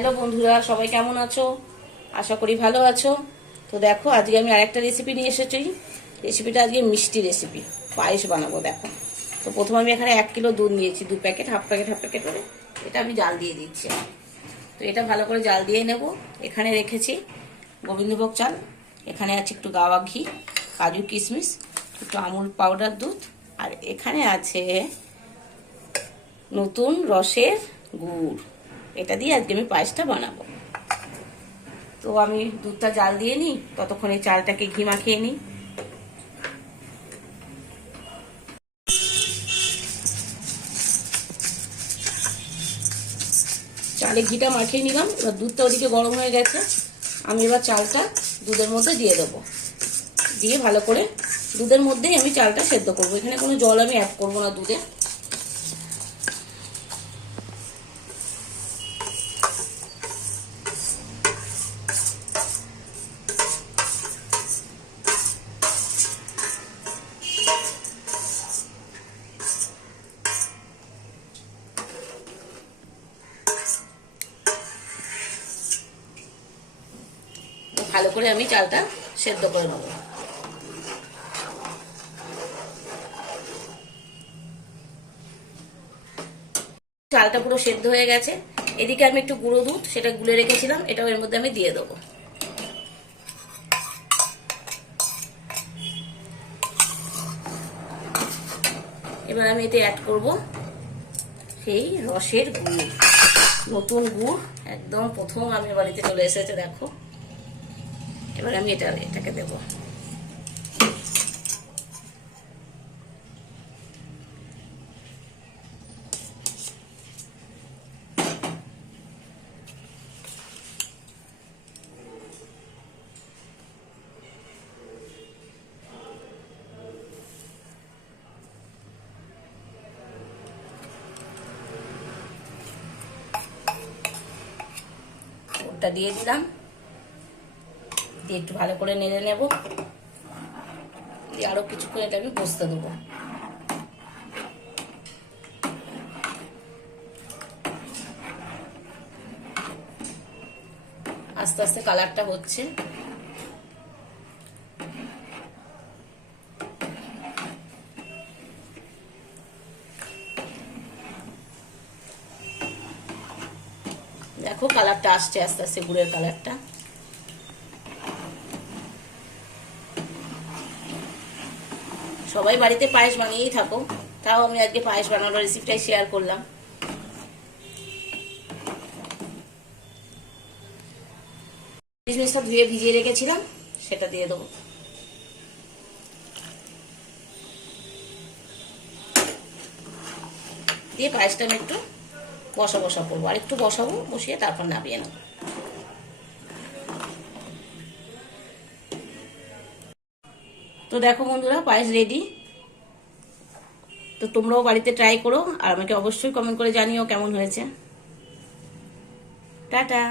Hello বন্ধুরা, সবাই কেমন আছো? আশা করি ভালো আছো। তো দেখো, আজকে আমি আরেকটা রেসিপি নিয়ে এসেছি। রেসিপিটা আজকে মিষ্টি রেসিপি, পায়েস বানাবো। দেখো, তো প্রথমে আমি এখানে 1 কিলো দুধ নিয়েছি, 2 প্যাকেট, হাফ প্যাকেট করে। এটা আমি জাল দিয়ে দিচ্ছি। তো এটা ভালো করে জাল দিয়ে নেব। এখানে রেখেছি গোবিন্দভোগ চাল, এখানে আছে একটু গাওয়া ঘি, কাজু কিশমিশ, একটু আমুল পাউডার দুধ, আর এখানে আছে নতুন রসের গুড়। এটা দিয়ে আজকে আমি পায়েসটা বানাবো। তো আমি দুধটা জাল দিয়ে নিই, ততক্ষণে চালটাকে ঘি মাখিয়ে নিই। চালে ঘিটা মাখিয়ে নিলাম। এবার দুধটা ওদিকে গরম হয়ে গেছে, আমি এবার চালটা দুধের মধ্যে দিয়ে দেবো। দিয়ে ভালো করে দুধের মধ্যেই আমি চালটা সেদ্ধ করবো। এখানে কোনো জল আমি অ্যাড করবো না দুধে। ভালো করে আমি চালটা সেদ্ধ করে নেব। চালটা পুরো সেদ্ধ হয়ে গেছে। এদিকে আমি একটু গুঁড়ো দুধ, সেটা গুলে রেখেছিলাম, এটাও এর মধ্যে আমি দিয়ে দেবো। এবার আমি এতে অ্যাড করব সেই রসের গুড়, নতুন গুড়, একদম প্রথম আমি বাড়িতে চলে এসেছে। দেখো, এবার আমি এটাকে দেবো। গুড়টা দিয়ে দিলাম, দিয়ে একটু ভালো করে নেড়ে নেব। দিয়ে আরো কিছুক্ষণ এটা আমি বসতে দেবো। আস্তে আস্তে কালারটা হচ্ছে। দেখো, কালারটা আসছে আস্তে আস্তে, গুড়ের কালারটা। সবাই বাড়িতে পায়েস বানিয়েই থাকো, তাও আমি আজকে পায়েস বানানোর রেসিপিটাই শেয়ার করলাম। কিশমিশটা ধুয়ে ভিজিয়ে রেখেছিলাম, সেটা দিয়ে দেবো। দিয়ে পায়েসটা আমি একটু বসা করবো, আর একটু বসাবো, বসিয়ে তারপর নামিয়ে নেবো। তো দেখো বন্ধুরা, পায়েস রেডি। তো তোমরাও বাড়িতে ট্রাই করো, আর আমাকে অবশ্যই কমেন্ট করে জানিও কেমন হয়েছে। টাটা।